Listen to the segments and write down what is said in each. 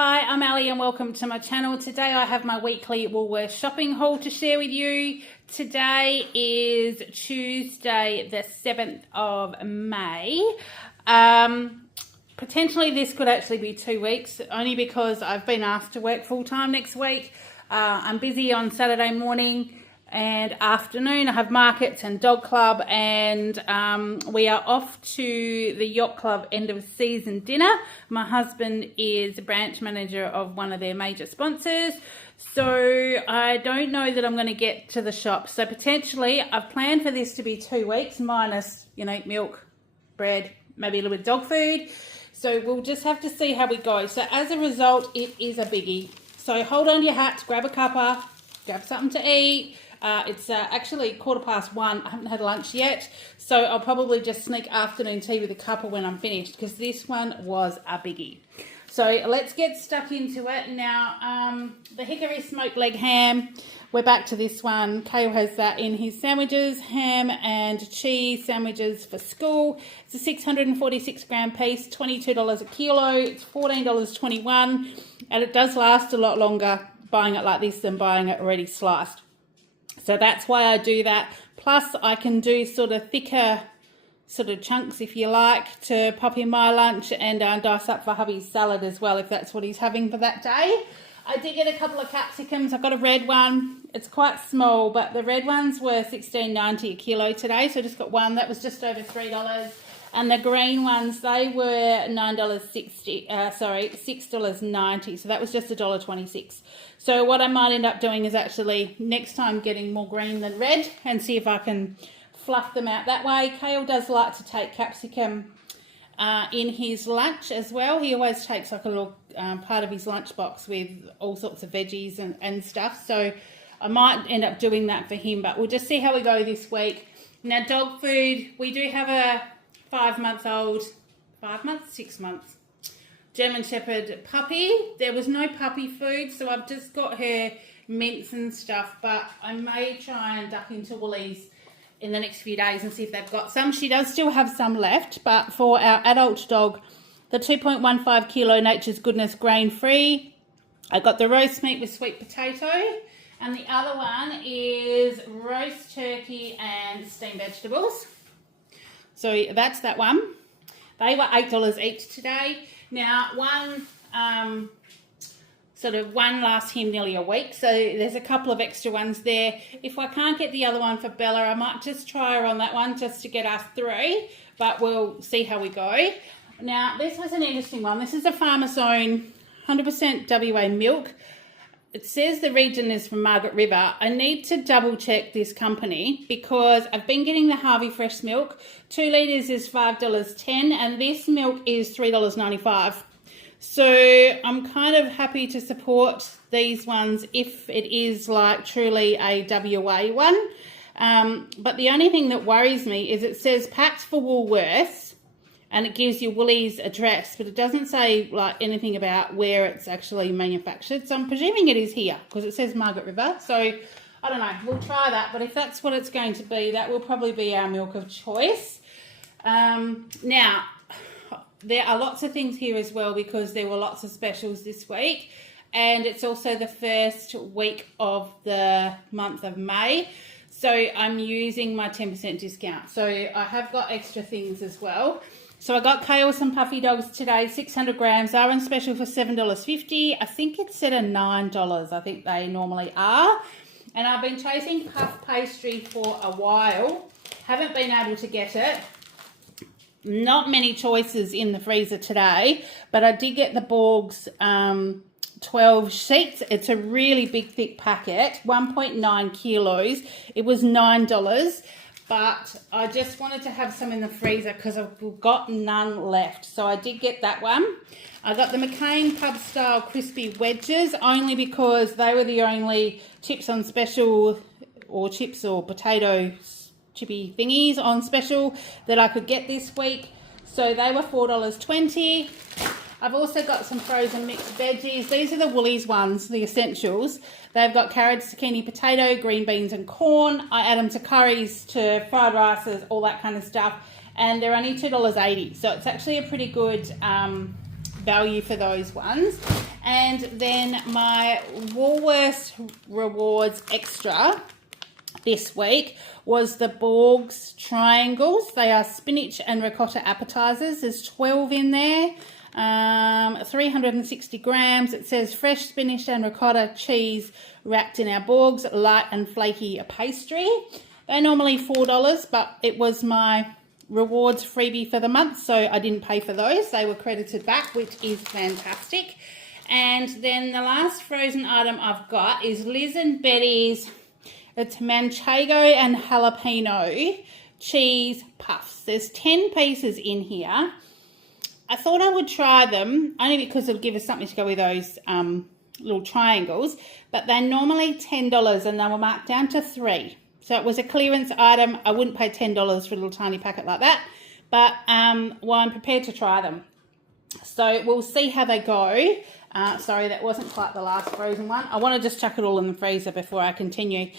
Hi, I'm Ali and welcome to my channel. Today I have my weekly Woolworths shopping haul to share with you. Today is Tuesday the 7th of May. Potentially this could actually be 2 weeks, only because I've been asked to work full-time next week. I'm busy on Saturday morning and afternoon. I have markets and dog club, and we are off to the yacht club end of season dinner. My husband is a branch manager of one of their major sponsors, so I don't know that I'm going to get to the shop. So potentially I've planned for this to be 2 weeks minus, milk, bread, maybe a little bit of dog food. So we'll just have to see how we go. So as a result, it is a biggie. So hold on to your hat, grab a cuppa, grab something to eat. It's actually 1:15. I haven't had lunch yet, so I'll probably just sneak afternoon tea with a cuppa when I'm finished, because this one was a biggie. So let's get stuck into it. Now, the hickory smoked leg ham, we're back to this one. Kale has that in his sandwiches, ham and cheese sandwiches for school. It's a 646 gram piece, $22 a kilo. It's $14.21, and it does last a lot longer buying it like this than buying it already sliced. So that's why I do that. Plus I can do sort of thicker sort of chunks, if you like, to pop in my lunch, and dice up for hubby's salad as well, if that's what he's having for that day. I did get a couple of capsicums. I've got a red one. It's quite small, but the red ones were $16.90 a kilo today, so I just got one. That was just over $3. And the green ones, they were $6.90, so that was just $1.26. So what I might end up doing is actually next time getting more green than red, and see if I can fluff them out that way. Kale does like to take capsicum in his lunch as well. He always takes like a little part of his lunchbox with all sorts of veggies and stuff, so I might end up doing that for him, but we'll just see how we go this week. Now, dog food, we do have a 6 months German Shepherd puppy. There was no puppy food, so I've just got her mints and stuff, but I may try and duck into Woolies in the next few days and see if they've got some. She does still have some left, but for our adult dog, the 2.15 kilo Nature's Goodness grain free, I got the roast meat with sweet potato, and the other one is roast turkey and steamed vegetables. So that's that one. They were $8 each today. Now, one lasts him nearly a week, so there's a couple of extra ones there. If I can't get the other one for Bella, I might just try her on that one just to get us through, but we'll see how we go. Now, this was an interesting one. This is a Farmer's Own 100% WA milk. It says the region is from Margaret River. I need to double check this company, because I've been getting the Harvey Fresh milk. 2 litres is $5.10, and this milk is $3.95. So I'm kind of happy to support these ones if it is like truly a WA one. But the only thing that worries me is it says packed for Woolworths, and it gives you Woolies address, but it doesn't say like anything about where it's actually manufactured. So I'm presuming it is here, because it says Margaret River. So I don't know, we'll try that. But if that's what it's going to be, that will probably be our milk of choice. Now, there are lots of things here as well, because there were lots of specials this week. And it's also the first week of the month of May. So I'm using my 10% discount. So I have got extra things as well. So I got Kale some puffy dogs today, 600 grams. They're on special for $7.50. I think it's set at $9. I think they normally are. And I've been chasing puff pastry for a while. Haven't been able to get it. Not many choices in the freezer today, but I did get the Borg's 12 sheets. It's a really big, thick packet, 1.9 kilos. It was $9. But I just wanted to have some in the freezer because I've got none left. So I did get that one. I got the McCain pub style crispy wedges, only because they were the only chips on special, or chips or potato chippy thingies on special that I could get this week. So they were $4.20. I've also got some frozen mixed veggies. These are the Woolies ones, the essentials. They've got carrots, zucchini, potato, green beans and corn. I add them to curries, to fried rices, all that kind of stuff. And they're only $2.80. So it's actually a pretty good value for those ones. And then my Woolworths Rewards Extra this week was the Borg's triangles. They are spinach and ricotta appetizers. There's 12 in there, 360 grams. It says fresh spinach and ricotta cheese wrapped in our Borg's light and flaky pastry. They're normally $4, but it was my rewards freebie for the month, so I didn't pay for those. They were credited back, which is fantastic. And then the last frozen item I've got is Liz and Betty's. It's manchego and jalapeno cheese puffs. There's 10 pieces in here. I thought I would try them only because it'll give us something to go with those little triangles, but they're normally $10 and they were marked down to $3. So it was a clearance item. I wouldn't pay $10 for a little tiny packet like that, but well, I'm prepared to try them. So we'll see how they go. Sorry, that wasn't quite the last frozen one. I want to just chuck it all in the freezer before I continue.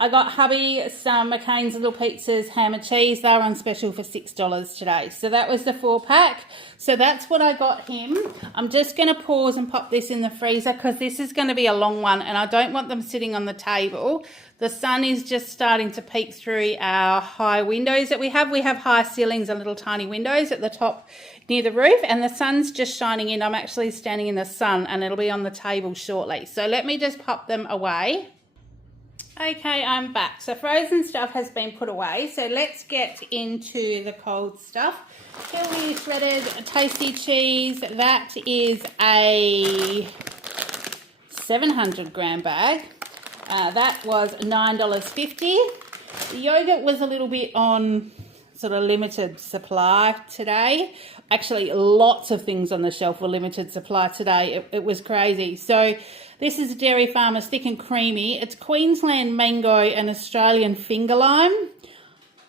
I got hubby some McCain's Little Pizzas ham and cheese. They were on special for $6 today. So that was the 4-pack. So that's what I got him. I'm just going to pause and pop this in the freezer because this is going to be a long one and I don't want them sitting on the table. The sun is just starting to peek through our high windows that we have. We have high ceilings and little tiny windows at the top near the roof, and the sun's just shining in. I'm actually standing in the sun and it'll be on the table shortly. So let me just pop them away. Okay, I'm back. So frozen stuff has been put away. So let's get into the cold stuff. Hilly shredded tasty cheese. That is a 700 gram bag. That was $9.50. The yogurt was a little bit on sort of limited supply today. Actually, lots of things on the shelf were limited supply today. It was crazy. So this is Dairy Farmers Thick and Creamy. It's Queensland Mango and Australian Finger Lime.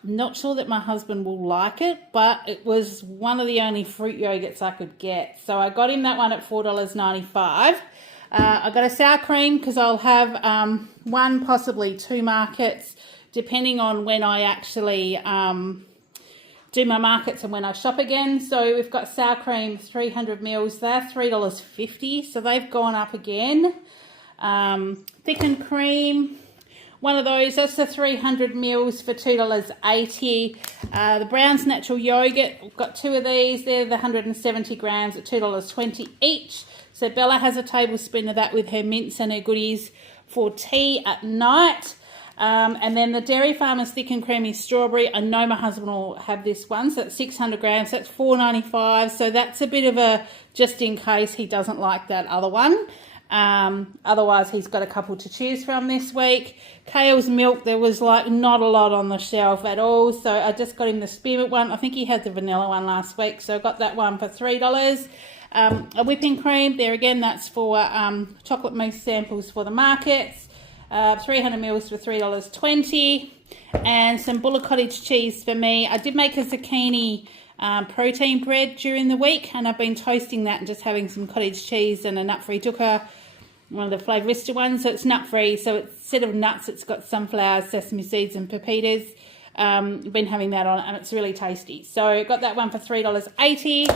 I'm not sure that my husband will like it, but it was one of the only fruit yogurts I could get. So I got him that one at $4.95. I got a sour cream because I'll have one, possibly 2 markets, depending on when I actually do my markets and when I shop again. So we've got sour cream, 300 mils. They're $3.50, so they've gone up again. Thick and cream, one of those, that's the 300 mils for $2.80. The Brown's Natural Yogurt, we've got 2 of these. They're the 170 grams at $2.20 each. So Bella has a tablespoon of that with her mints and her goodies for tea at night. And then the Dairy Farmers Thick and Creamy Strawberry, I know my husband will have this one, so it's 600 grams, that's $4.95, so that's a bit of a just in case he doesn't like that other one. Otherwise he's got a couple to choose from this week. Kale's milk, there was like not a lot on the shelf at all, so I just got him the spearmint one. I think he had the vanilla one last week, so I got that one for $3. A whipping cream, there again, that's for chocolate mousse samples for the markets. 300 mils for $3.20, and some Buller Cottage cheese for me. I did make a zucchini protein bread during the week, and I've been toasting that and just having some cottage cheese and a nut-free tucker, one of the Flavourista ones. So it's nut-free, so instead of nuts, it's got sunflowers, sesame seeds and pepitas. I've been having that on, and it's really tasty. So I got that one for $3.80.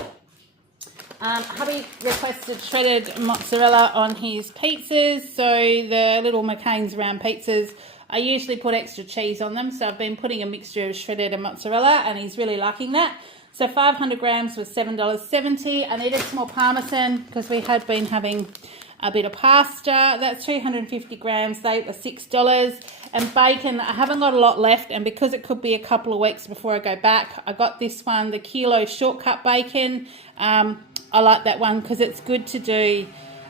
Hubby requested shredded mozzarella on his pizzas, so the little McCain's round pizzas, I usually put extra cheese on them, so I've been putting a mixture of shredded and mozzarella, and he's really liking that. So 500 grams was $7.70. I needed some more parmesan because we had been having a bit of pasta. That's 250 grams, they were $6. And bacon, I haven't got a lot left, and because it could be a couple of weeks before I go back, I got this one, the kilo shortcut bacon. I like that one because it's good to do,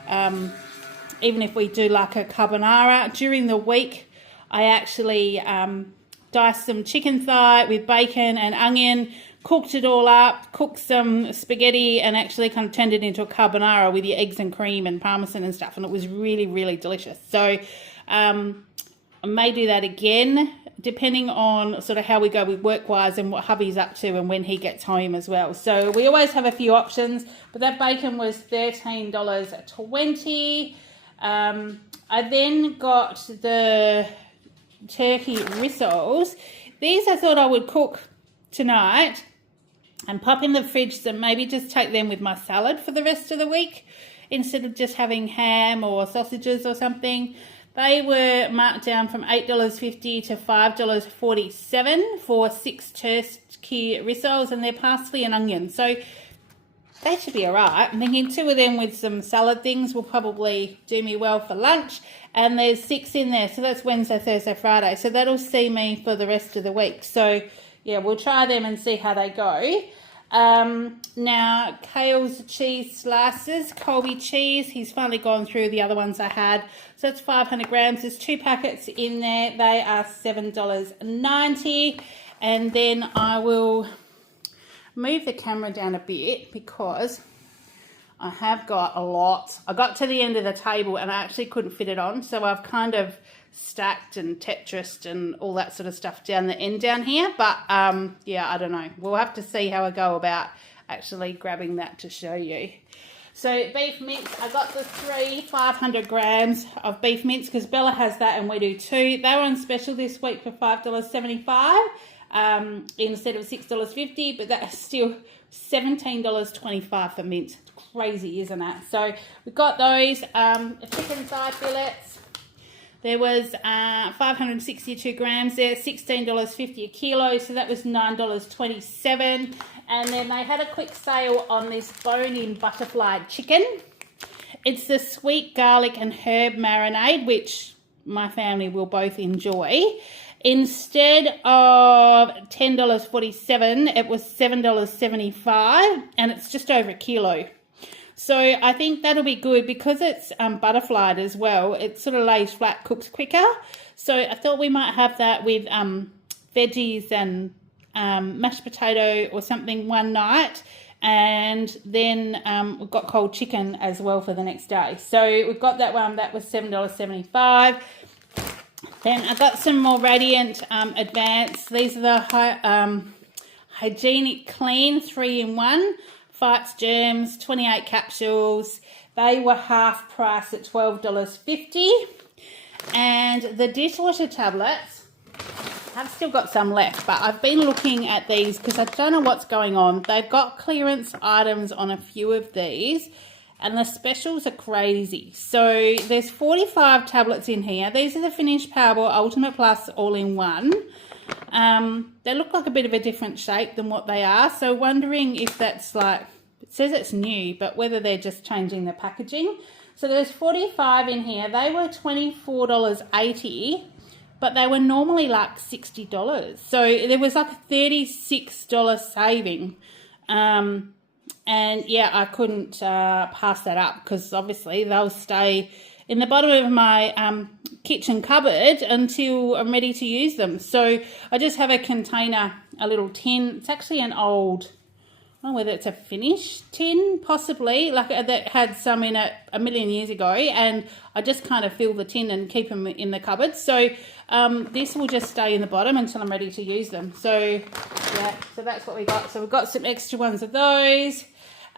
even if we do like a carbonara. During the week, I actually diced some chicken thigh with bacon and onion, cooked it all up, cooked some spaghetti, and actually kind of turned it into a carbonara with your eggs and cream and parmesan and stuff, and it was really, really delicious. So I may do that again, depending on sort of how we go with work-wise and what hubby's up to and when he gets home as well. So we always have a few options, but that bacon was $13.20. I then got the turkey rissoles. These I thought I would cook tonight and pop in the fridge, and maybe just take them with my salad for the rest of the week instead of just having ham or sausages or something. They were marked down from $8.50 to $5.47 for 6 turkey rissoles, and they're parsley and onion. So they should be all right. I'm thinking 2 of them with some salad things will probably do me well for lunch. And there's 6 in there. So that's Wednesday, Thursday, Friday. So that'll see me for the rest of the week. So, yeah, we'll try them and see how they go. Now, Kale's cheese slices, Colby cheese. He's finally gone through the other ones I had. So it's 500 grams. There's 2 packets in there. They are $7.90. And then I will move the camera down a bit because I have got a lot. I got to the end of the table and I actually couldn't fit it on, so I've kind of stacked and Tetrised and all that sort of stuff down the end down here. But yeah, I don't know. We'll have to see how I go about actually grabbing that to show you. So beef mince, I got the 3 500 grams of beef mince because Bella has that and we do too. They were on special this week for $5.75. Instead of $6.50, but that's still $17.25 for mince. It's crazy, isn't it? So we've got those chicken thigh fillets. There was 562 grams there, $16.50 a kilo, so that was $9.27. And then they had a quick sale on this bone-in butterfly chicken. It's the sweet garlic and herb marinade, which my family will both enjoy. Instead of $10.47, it was $7.75, and it's just over a kilo. So I think that'll be good because it's butterflied as well. It sort of lays flat, cooks quicker. So I thought we might have that with veggies and mashed potato or something one night. And then we've got cold chicken as well for the next day. So we've got that one. That was $7.75. Then I got some more Radiant Advanced. These are the Hygienic Clean 3-in-1. Fights germs, 28 capsules. They were half price at $12.50. And the dishwasher tablets, I've still got some left, but I've been looking at these because I don't know what's going on. They've got clearance items on a few of these, and the specials are crazy. So there's 45 tablets in here. These are the Finish Powerball Ultimate Plus all-in-one. They look like a bit of a different shape than what they are. So wondering if that's like, it says it's new, but whether they're just changing the packaging. So there's 45 in here. They were $24.80, but they were normally like $60. So there was like a $36 saving. And yeah, I couldn't pass that up because obviously they'll stay in the bottom of my kitchen cupboard until I'm ready to use them. So I just have a container, a little tin. It's actually an old, I don't know whether it's a Finish tin, possibly, like that had some in it a million years ago, and I just kind of fill the tin and keep them in the cupboard. So this will just stay in the bottom until I'm ready to use them. So yeah, so that's what we got. So we've got some extra ones of those.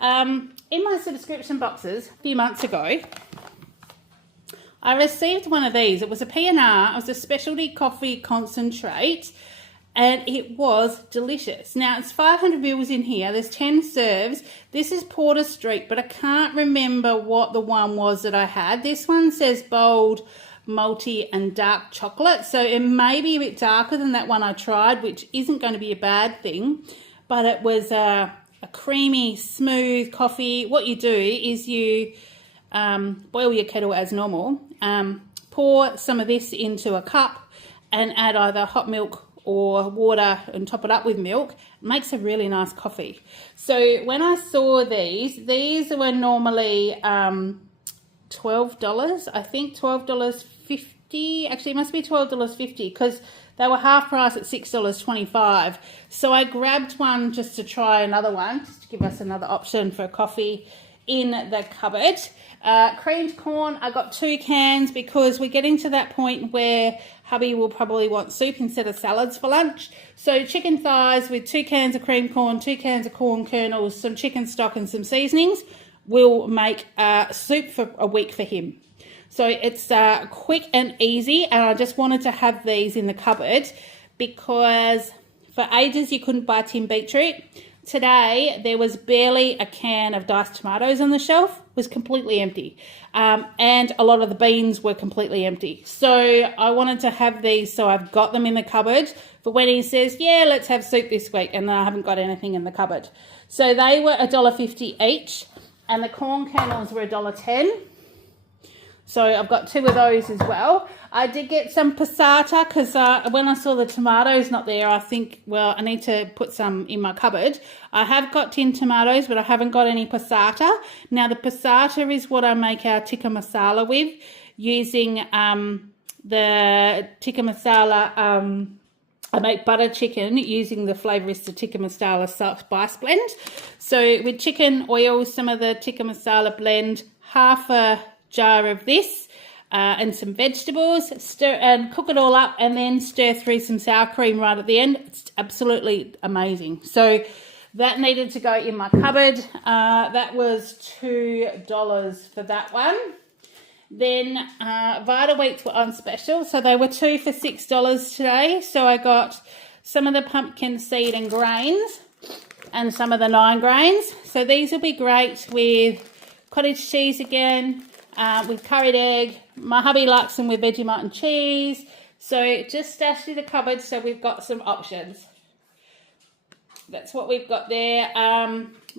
In my subscription boxes a few months ago, I received one of these. It was a P&R. It was a specialty coffee concentrate, and it was delicious. Now, it's 500 mils in here. There's 10 serves. This is Porter Street, but I can't remember what the one was that I had. This one says bold, malty, and dark chocolate, so it may be a bit darker than that one I tried, which isn't going to be a bad thing, but it was a creamy, smooth coffee. What you do is you boil your kettle as normal, pour some of this into a cup and add either hot milk or water and top it up with milk. It makes a really nice coffee. So when I saw these were normally $12, I think $12.50. Actually, it must be $12.50 because they were half price at $6.25. So I grabbed one just to try another one, just to give us another option for a coffee in the cupboard. Creamed corn, I got 2 cans because we're getting to that point where hubby will probably want soup instead of salads for lunch. So chicken thighs with 2 cans of creamed corn, 2 cans of corn kernels, some chicken stock and some seasonings will make soup for a week for him. So it's quick and easy, and I just wanted to have these in the cupboard because for ages you couldn't buy tin beetroot. Today, there was barely a can of diced tomatoes on the shelf. It was completely empty. And a lot of the beans were completely empty. So I wanted to have these, so I've got them in the cupboard for when he says, yeah, let's have soup this week, and I haven't got anything in the cupboard. So they were $1.50 each, and the corn kernels were $1.10. So I've got 2 of those as well. I did get some passata because when I saw the tomatoes not there, I think, well, I need to put some in my cupboard. I have got tin tomatoes, but I haven't got any passata. Now, the passata is what I make our tikka masala with, using the tikka masala. I make butter chicken using the Flavourista tikka masala spice blend. So with chicken, oil, some of the tikka masala blend, half a jar of this and some vegetables, stir and cook it all up, and then stir through some sour cream right at the end. It's absolutely amazing. So that needed to go in my cupboard. That was $2 for that one. Then Vita Wheats were on special, so they were 2 for $6 today. So I got some of the pumpkin seed and grains and some of the 9 grains. So these will be great with cottage cheese again, with curried egg. My hubby likes them with Vegemite and cheese. So just stashed in the cupboard, so we've got some options. That's what we've got there.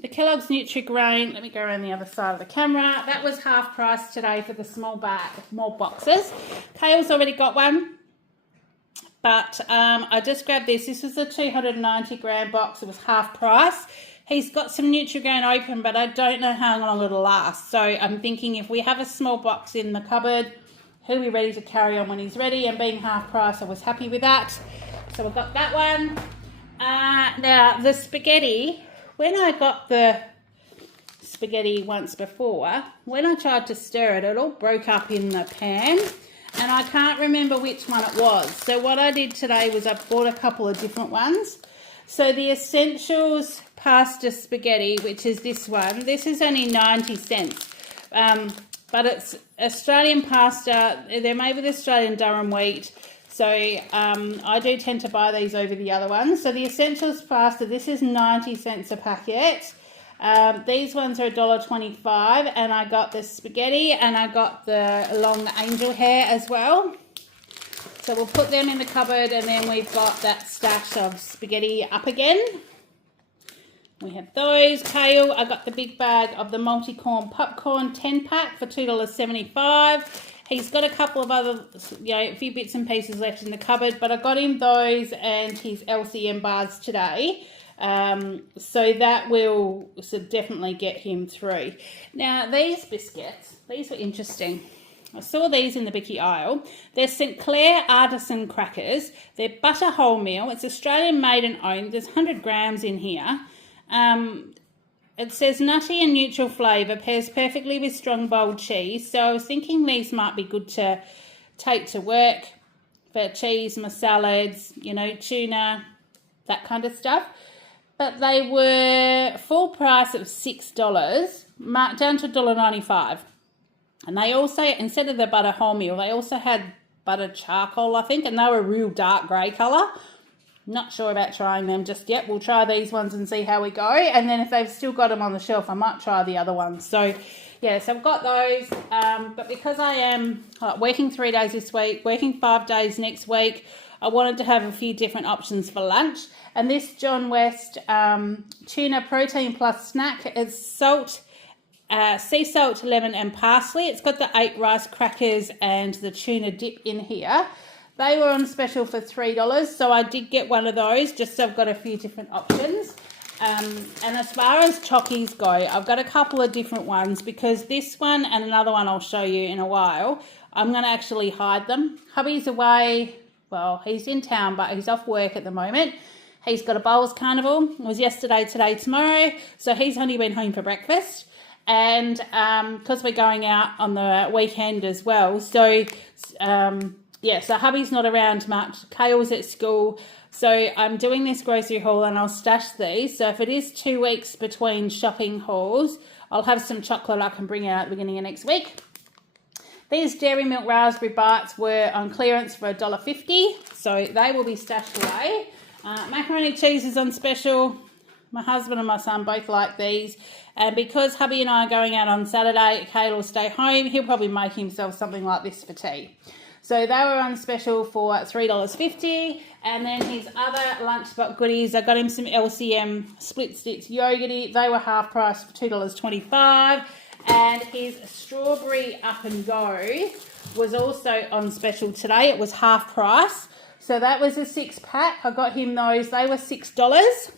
The Kellogg's Nutri-Grain, let me go around the other side of the camera. That was half price today for the small boxes. Kale's already got one, but I just grabbed this. This was a 290 gram box. It was half price. He's got some Nutri-Grain open, but I don't know how long it'll last. So I'm thinking if we have a small box in the cupboard, he'll be ready to carry on when he's ready. And being half price, I was happy with that. So we've got that one. Now, the spaghetti, when I got the spaghetti once before, when I tried to stir it, it all broke up in the pan. And I can't remember which one it was. So what I did today was I bought a couple of different ones. So the Essentials pasta spaghetti, which is this one, this is only 90 cents. But it's Australian pasta. They're made with Australian durum wheat. So I do tend to buy these over the other ones. So the Essentials pasta, this is 90 cents a packet. These ones are $1.25, and I got the spaghetti and I got the long angel hair as well. So we'll put them in the cupboard, and then we've got that stash of spaghetti up again. We have those. Kale, I got the big bag of the multi-corn popcorn 10-pack for $2.75. He's got a couple of other, a few bits and pieces left in the cupboard, but I got him those and his LCM bars today. So that will definitely get him through. Now, these biscuits, these were interesting. I saw these in the Bicky aisle. They're St. Clair Artisan crackers. They're butter wholemeal. It's Australian made and owned. There's 100 grams in here. It says nutty and neutral flavour, pairs perfectly with strong bold cheese. So I was thinking these might be good to take to work for cheese, my salads, tuna, that kind of stuff. But they were full price of $6, marked down to $1.95. And they also, instead of the butter wholemeal, they also had butter charcoal, I think, and they were a real dark grey colour. Not sure about trying them just yet. We'll try these ones and see how we go. And then if they've still got them on the shelf, I might try the other ones. So, yeah, so I've got those. But because I am working 3 days this week, working 5 days next week, I wanted to have a few different options for lunch. And this John West tuna protein plus snack is salt, sea salt, lemon and parsley. It's got the 8 rice crackers and the tuna dip in here. They were on special for $3, so I did get one of those, just so I've got a few different options. And as far as chockies go, I've got a couple of different ones, because this one and another one I'll show you in a while, I'm going to actually hide them. Hubby's away, well, he's in town, but he's off work at the moment. He's got a bowls carnival. It was yesterday, today, tomorrow, so he's only been home for breakfast. And because we're going out on the weekend as well, so... so hubby's not around much. Kale's at school. So I'm doing this grocery haul and I'll stash these. So if it is 2 weeks between shopping hauls, I'll have some chocolate I can bring out at the beginning of next week. These Dairy Milk Raspberry Bites were on clearance for $1.50. So they will be stashed away. Macaroni cheese is on special. My husband and my son both like these. And because hubby and I are going out on Saturday, Kale will stay home. He'll probably make himself something like this for tea. So they were on special for $3.50. And then his other lunchbox goodies, I got him some LCM split sticks yogurty. They were half price for $2.25. And his strawberry up and go was also on special today. It was half price. So that was a 6-pack. I got him those. They were $6.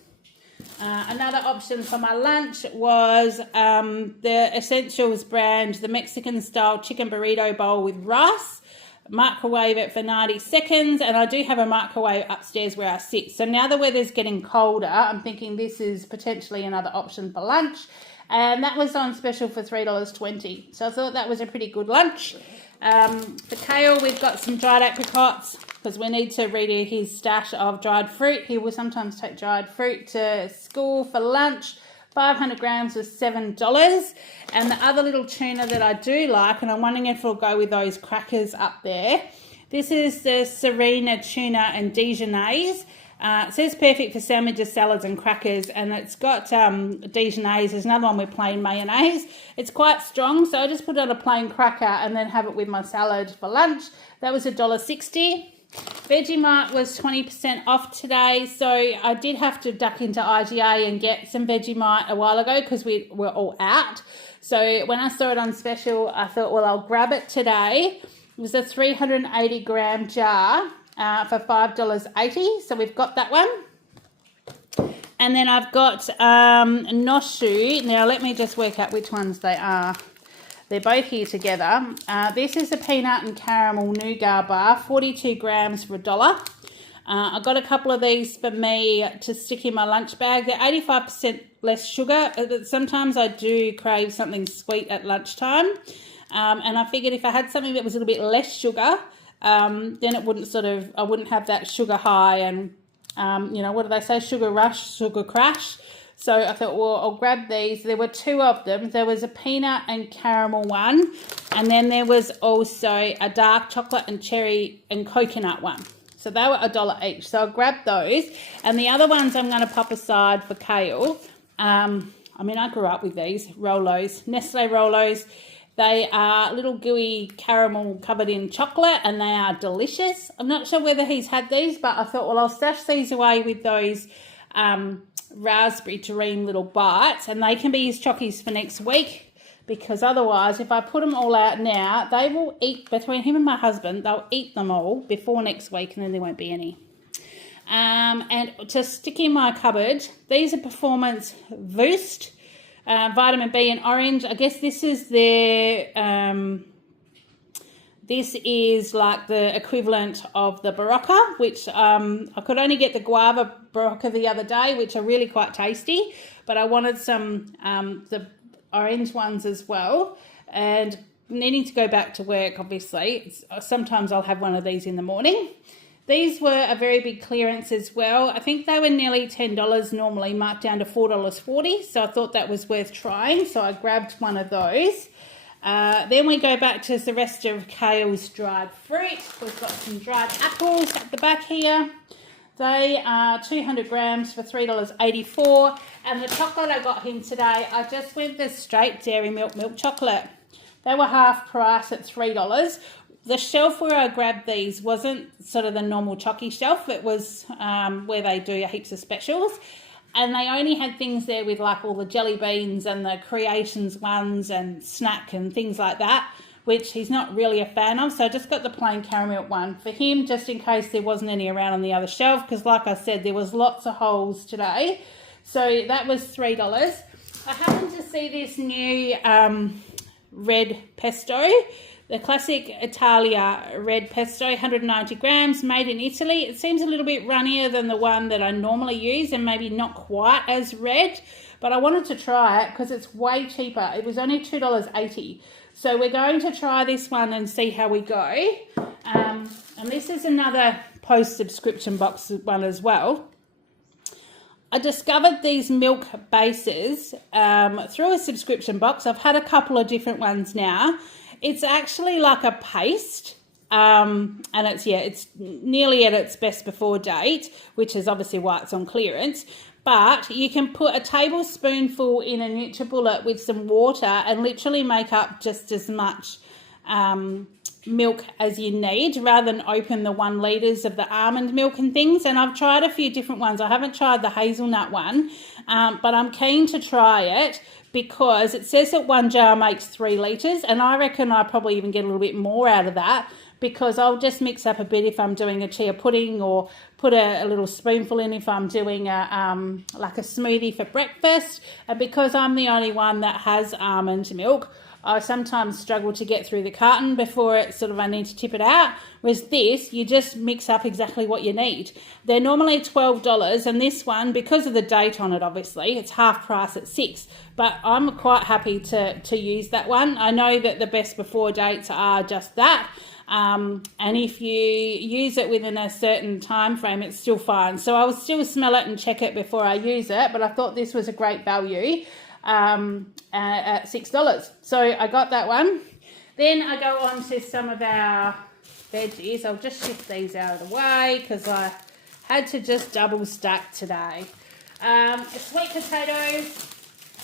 Another option for my lunch was the Essentials brand, the Mexican style chicken burrito bowl with rice. Microwave it for 90 seconds, and I do have a microwave upstairs where I sit. So now the weather's getting colder, I'm thinking this is potentially another option for lunch. And that was on special for $3.20. So I thought that was a pretty good lunch. For Kale, we've got some dried apricots because we need to redo his stash of dried fruit. He will sometimes take dried fruit to school for lunch. 500 grams was $7. And the other little tuna that I do like, and I'm wondering if it'll go with those crackers up there. This is the Serena tuna and Dijonnaise. It says perfect for sandwiches, salads and crackers, and it's got Dijonnaise. There's another one with plain mayonnaise. It's quite strong, so I just put it on a plain cracker and then have it with my salad for lunch. That was $1.60. Vegemite was 20% off today, so I did have to duck into IGA and get some Vegemite a while ago because we were all out. So when I saw it on special, I thought, well, I'll grab it today. It was a 380 gram jar for $5.80, so we've got that one. And then I've got Noshu. Now let me just work out which ones they are. They're both here together. This is a peanut and caramel nougat bar, 42 grams for $1. I got a couple of these for me to stick in my lunch bag. They're 85% less sugar. Sometimes I do crave something sweet at lunchtime. And I figured if I had something that was a little bit less sugar, then it wouldn't I wouldn't have that sugar high and, what do they say? Sugar rush, sugar crash. So I thought, well, I'll grab these. There were two of them. There was a peanut and caramel one. And then there was also a dark chocolate and cherry and coconut one. So they were $1 each. So I grabbed those. And the other ones I'm going to pop aside for Kale. I grew up with these Rolos, Nestle Rolos. They are little gooey caramel covered in chocolate and they are delicious. I'm not sure whether he's had these, but I thought, well, I'll stash these away with those raspberry terrine little bites, and they can be his chockies for next week, because otherwise if I put them all out now, they will eat, between him and my husband, they'll eat them all before next week and then there won't be any. And to stick in my cupboard, these are Performance Boost, vitamin B and orange. I guess this is their this is like the equivalent of the Barocca, which I could only get the guava Barocca the other day, which are really quite tasty, but I wanted some the orange ones as well. And needing to go back to work, obviously, sometimes I'll have one of these in the morning. These were a very big clearance as well. I think they were nearly $10 normally, marked down to $4.40, so I thought that was worth trying, so I grabbed one of those. Then we go back to the rest of Kale's dried fruit. We've got some dried apples at the back here. They are 200 grams for $3.84. And the chocolate I got him today, I just went the straight dairy milk chocolate. They were half price at $3. The shelf where I grabbed these wasn't sort of the normal chocky shelf. It was where they do heaps of specials. And they only had things there with like all the jelly beans and the Creations ones and snack and things like that, which he's not really a fan of. So I just got the plain caramel one for him, just in case there wasn't any around on the other shelf, because like I said, there was lots of holes today. So that was $3. I happened to see this new red pesto. The classic Italia red pesto, 190 grams, made in Italy. It seems a little bit runnier than the one that I normally use and maybe not quite as red, but I wanted to try it because it's way cheaper. It was only $2.80. So we're going to try this one and see how we go. And this is another post-subscription box one as well. I discovered these milk bases through a subscription box. I've had a couple of different ones now. It's actually like a paste, and it's nearly at its best before date, which is obviously why it's on clearance. but you can put a tablespoonful in a NutriBullet with some water and literally make up just as much milk as you need, rather than open the 1 litres of the almond milk and things. And I've tried a few different ones. I haven't tried the hazelnut one, but I'm keen to try it because it says that 1 jar makes 3 litres, and I reckon I probably even get a little bit more out of that, because I'll just mix up a bit if I'm doing a chia pudding, or put a little spoonful in if I'm doing like a smoothie for breakfast. And because I'm the only one that has almond milk, I sometimes struggle to get through the carton before it I need to tip it out. Whereas this, you just mix up exactly what you need. They're normally $12, and this one, because of the date on it, obviously, it's half price at $6. But I'm quite happy to use that one. I know that the best before dates are just that. And if you use it within a certain time frame, it's still fine. So I will still smell it and check it before I use it, but I thought this was a great value at $6. So I got that one. Then I go on to some of our veggies. I'll just shift these out of the way because I had to just double stack today. Sweet potatoes.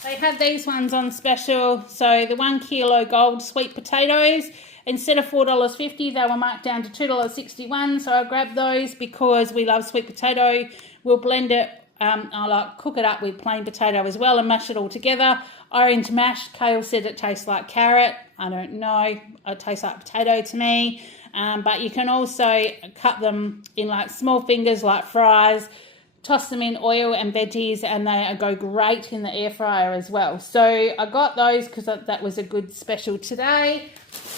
They had these ones on special. So the 1 kilo gold sweet potatoes, instead of $4.50, they were marked down to $2.61. So I grabbed those because we love sweet potato. We'll blend it. I cook it up with plain potato as well and mash it all together. Orange mash. Kale said it tastes like carrot. I don't know. It tastes like potato to me. But you can also cut them in like small fingers like fries. Toss them in oil and veggies, and they go great in the air fryer as well. So I got those because that was a good special today.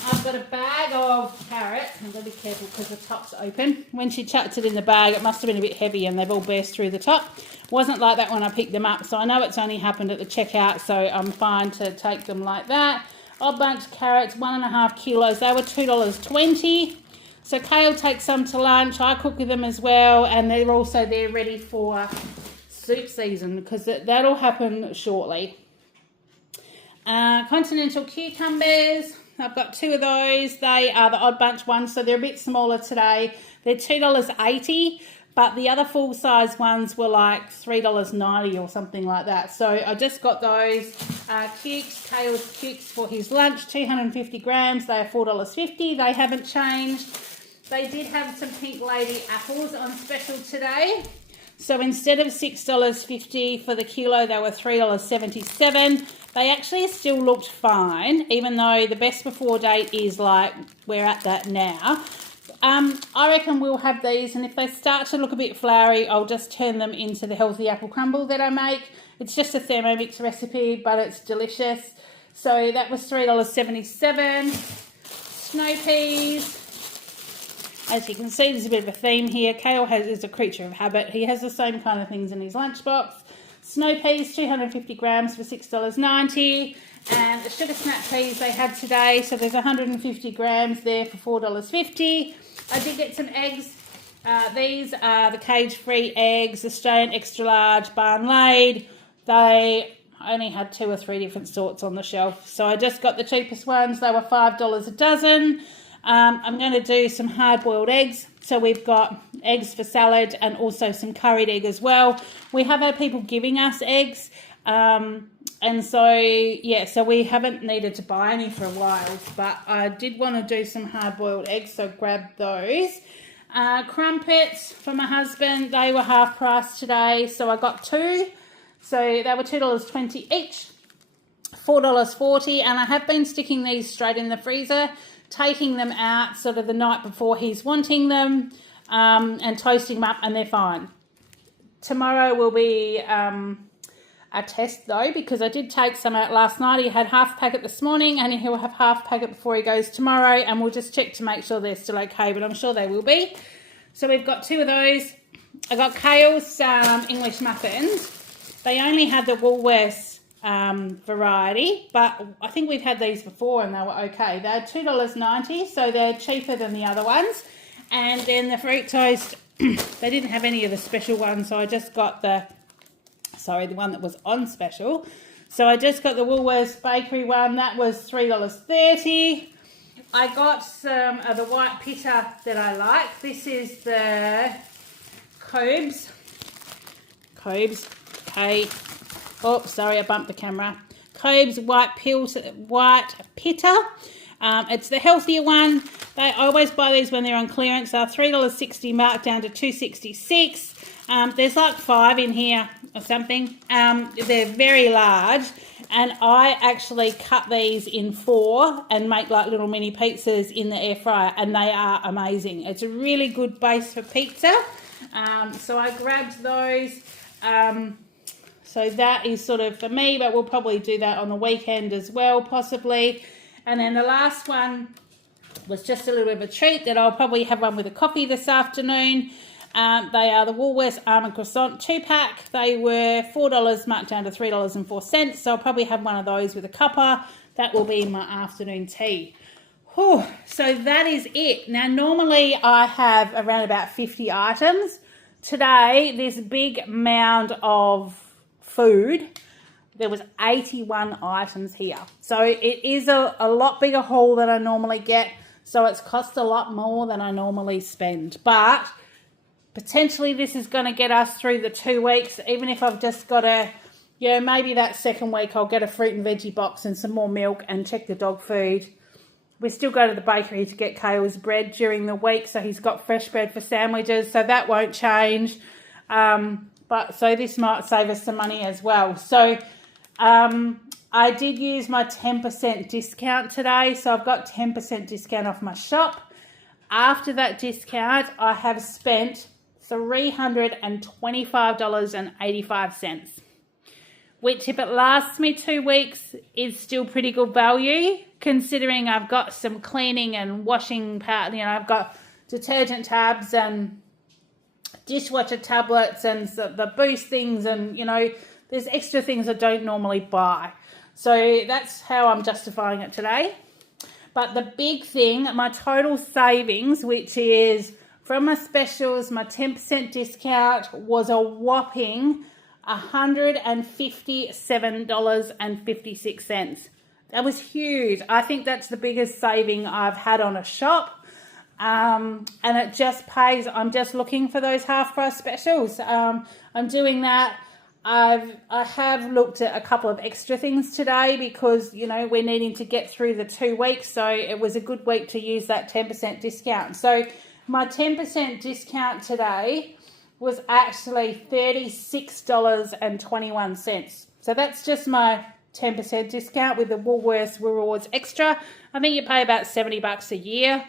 I've got a bag of carrots. I'm going to be careful because the top's open. When she chucked it in the bag, it must have been a bit heavy and they've all burst through the top. Wasn't like that when I picked them up, so I know it's only happened at the checkout, so I'm fine to take them like that. Odd bunch carrots, 1.5 kilos. They were $2.20. So kale takes some to lunch. I cook with them as well, and they're also there ready for soup season because that'll happen shortly. Continental cucumbers. I've got 2 of those. They are the odd bunch ones, so they're a bit smaller today. They're $2.80, but the other full size ones were like $3.90 or something like that. So I just got those. Cukes, Kale's cukes for his lunch, 250 grams. They are $4.50. They haven't changed. They did have some Pink Lady apples on special today. So instead of $6.50 for the kilo, they were $3.77. They actually still looked fine, even though the best before date is like we're at that now. I reckon we'll have these, and if they start to look a bit floury, I'll just turn them into the healthy apple crumble that I make. It's just a Thermomix recipe, but it's delicious. So that was $3.77. Snow peas. As you can see, there's a bit of a theme here. Kale is a creature of habit. He has the same kind of things in his lunchbox. Snow peas, 250 grams for $6.90. And the sugar snap peas they had today, so there's 150 grams there for $4.50. I did get some eggs. These are the cage-free eggs, Australian extra large, barn laid. They only had 2 or 3 different sorts on the shelf, so I just got the cheapest ones. They were $5 a dozen. I'm going to do some hard-boiled eggs. So we've got eggs for salad and also some curried egg as well. We have had people giving us eggs. And so, yeah, so we haven't needed to buy any for a while. But I did want to do some hard-boiled eggs, so grab those. Crumpets for my husband. They were half price today, so I got 2. So they were $2.20 each. $4.40. And I have been sticking these straight in the freezer, taking them out sort of the night before he's wanting them, and toasting them up, and they're fine. Tomorrow will be a test though, because I did take some out last night. He had half a packet this morning, and he'll have half a packet before he goes tomorrow, and we'll just check to make sure they're still okay, but I'm sure they will be. So we've got 2 of those. I got Kale's English muffins. They only had the Woolworths variety, but I think we've had these before and they were okay. They're $2.90, so they're cheaper than the other ones. And then the fruit toast, they didn't have any of the special ones, so I just got the one that was on special. So I just got the Woolworths bakery one. That was $3.30. I got some of the white pitta that I like. This is the Cobes. a, oh, sorry, I bumped the camera. Cobe's white pitta. It's the healthier one. I always buy these when they're on clearance. They're $3.60 marked down to $2.66. There's like 5 in here or something. They're very large, and I actually cut these in 4 and make like little mini pizzas in the air fryer, and they are amazing. It's a really good base for pizza. So I grabbed those. So that is sort of for me, but we'll probably do that on the weekend as well, possibly. And then the last one was just a little bit of a treat that I'll probably have one with a coffee this afternoon. They are the Woolworths Almond Croissant 2-pack. They were $4 marked down to $3.04. So I'll probably have one of those with a cuppa. That will be my afternoon tea. Whew. So that is it. Now, normally I have around about 50 items. Today, this big mound of food, there was 81 items here. So it is a lot bigger haul than I normally get. So it's cost a lot more than I normally spend. But potentially this is going to get us through the 2 weeks. Even if I've just got a, maybe that second week I'll get a fruit and veggie box and some more milk and check the dog food. We still go to the bakery to get Kale's bread during the week. So he's got fresh bread for sandwiches. So that won't change. But so this might save us some money as well. So I did use my 10% discount today. So I've got 10% discount off my shop. After that discount, I have spent $325.85, which if it lasts me 2 weeks is still pretty good value, considering I've got some cleaning and washing part. I've got detergent tabs and dishwasher tablets and the boost things, and there's extra things I don't normally buy. So that's how I'm justifying it today. But the big thing, my total savings, which is from my specials, my 10% discount, was a whopping $157.56. That was huge. I think that's the biggest saving I've had on a shop. And it just pays. I'm just looking for those half price specials. I'm doing that. I have looked at a couple of extra things today because, we're needing to get through the 2 weeks. So it was a good week to use that 10% discount. So my 10% discount today was actually $36.21. So that's just my 10% discount with the Woolworths Rewards Extra. I think you pay about $70 a year.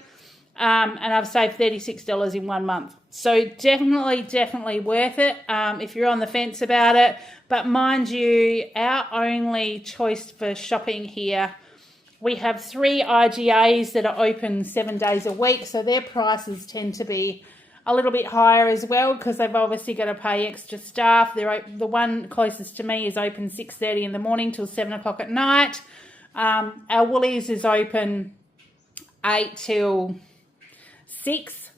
And I've saved $36 in 1 month. So definitely worth it if you're on the fence about it. But mind you, our only choice for shopping here, we have 3 IGAs that are open 7 days a week. So their prices tend to be a little bit higher as well because they've obviously got to pay extra staff. The one closest to me is open 6:30 in the morning till 7 o'clock at night. Our Woolies is open 8 till 6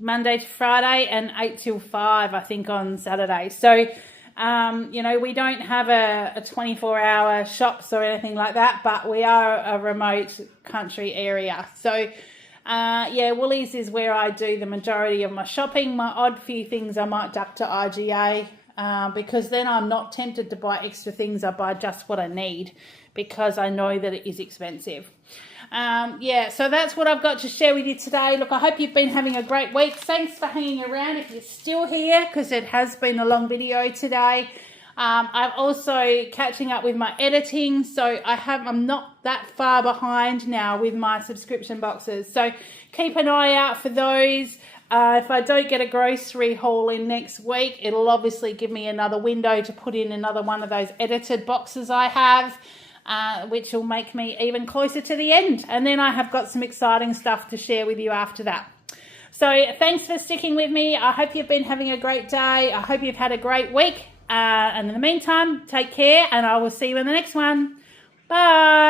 Monday to Friday and 8 till 5 I think on Saturday. So we don't have a 24-hour shops or anything like that, but we are a remote country area. So Woolies is where I do the majority of my shopping. My odd few things I might duck to IGA because then I'm not tempted to buy extra things. I buy just what I need because I know that it is expensive. So that's what I've got to share with you today. Look, I hope you've been having a great week. Thanks for hanging around if you're still here because it has been a long video today. I'm also catching up with my editing, so I'm not that far behind now with my subscription boxes. So keep an eye out for those. If I don't get a grocery haul in next week, it'll obviously give me another window to put in another one of those edited boxes I have. Which will make me even closer to the end. And then I have got some exciting stuff to share with you after that. So thanks for sticking with me. I hope you've been having a great day. I hope you've had a great week. And in the meantime, take care and I will see you in the next one. Bye.